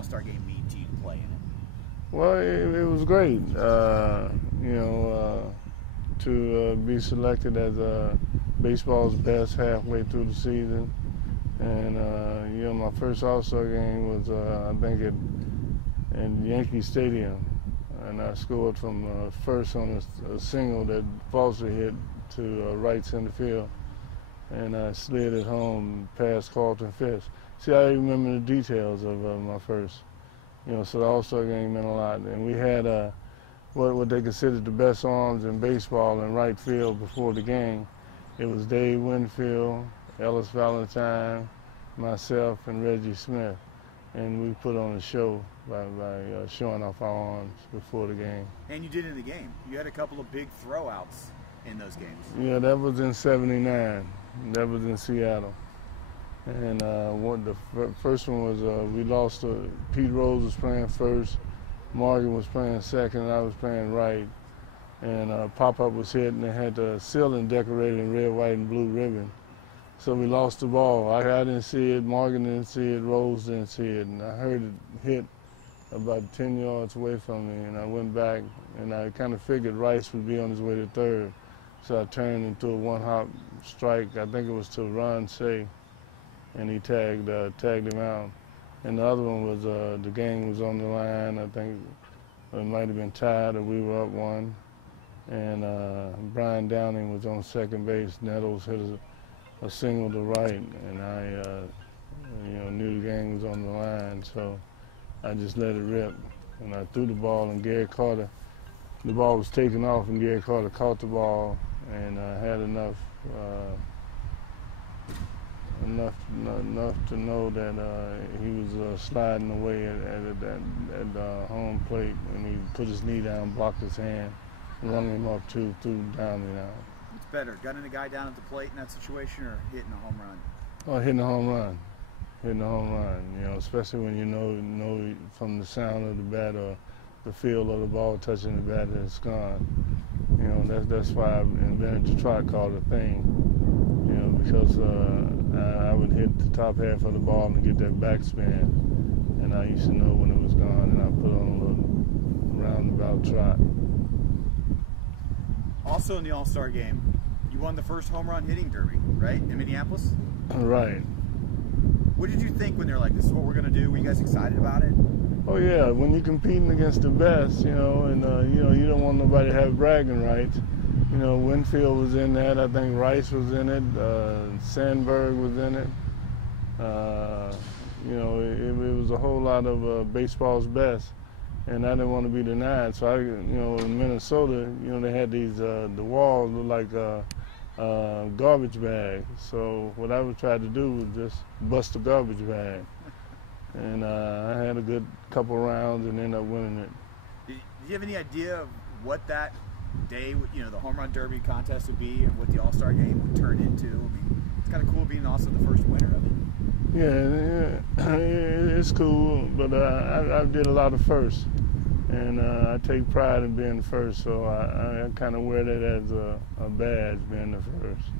All-Star game mean to you to play in it? Well, it was great. To be selected as baseball's best halfway through the season. And, my first All-Star game was, I think, in Yankee Stadium. And I scored from first on a single that Foster hit to right center field. And I slid it home past Carlton Fisk. See, I remember the details of my first. So the All-Star game meant a lot. And we had what they considered the best arms in baseball in right field before the game. It was Dave Winfield, Ellis Valentine, myself, and Reggie Smith. And we put on a show by showing off our arms before the game. And you did in the game. You had a couple of big throwouts in those games. Yeah, that was in '79. That was in Seattle. And the first one was we lost. Pete Rose was playing first, Morgan was playing second, and I was playing right. And pop-up was hit, and they had the ceiling decorated in red, white, and blue ribbon. So we lost the ball. I didn't see it, Morgan didn't see it, Rose didn't see it, and I heard it hit about 10 yards away from me, and I went back, and I kind of figured Rice would be on his way to third. So I turned into a one-hop strike. I think it was to Ron Shea, and he tagged him out. And the other one was the game was on the line. I think it might have been tied or we were up one. And Brian Downing was on second base. Nettles hit a single to right, and I knew the game was on the line, so I just let it rip. And I threw the ball, and Gary Carter, the ball was taken off, and Gary Carter caught the ball, and had enough to know that he was sliding away at home plate, and he put his knee down, blocked his hand, and rung him up threw down and out. What's better, gunning a guy down at the plate in that situation, or hitting a home run? Oh, hitting a home run. Hitting a home run, especially when you know from the sound of the bat or the feel of the ball touching the bat that it's gone. That's why I invented the tri-color thing, because I would hit the top half of the ball and get that backspin, and I used to know when it was gone, and I put on a little roundabout trot. Also in the All-Star game, you won the first home run hitting derby, right, in Minneapolis? Right. What did you think when they were like, this is what we're going to do? Were you guys excited about it? Oh, yeah. When you're competing against the best, and you don't want nobody to have bragging rights. Winfield was in that. I think Rice was in it. Sandberg was in it. It was a whole lot of baseball's best. And I didn't want to be denied. So in Minnesota, they had these, the walls looked like garbage bags. So what I would try to do was just bust a garbage bag. And I had a good couple rounds and ended up winning it. Did you have any idea of what that day, the home run derby contest would be and what the All-Star game would turn into? I mean, it's kind of cool being also the first winner of it. Yeah, it's cool, but I did a lot of firsts, and I take pride in being the first, so I kind of wear that as a badge, being the first.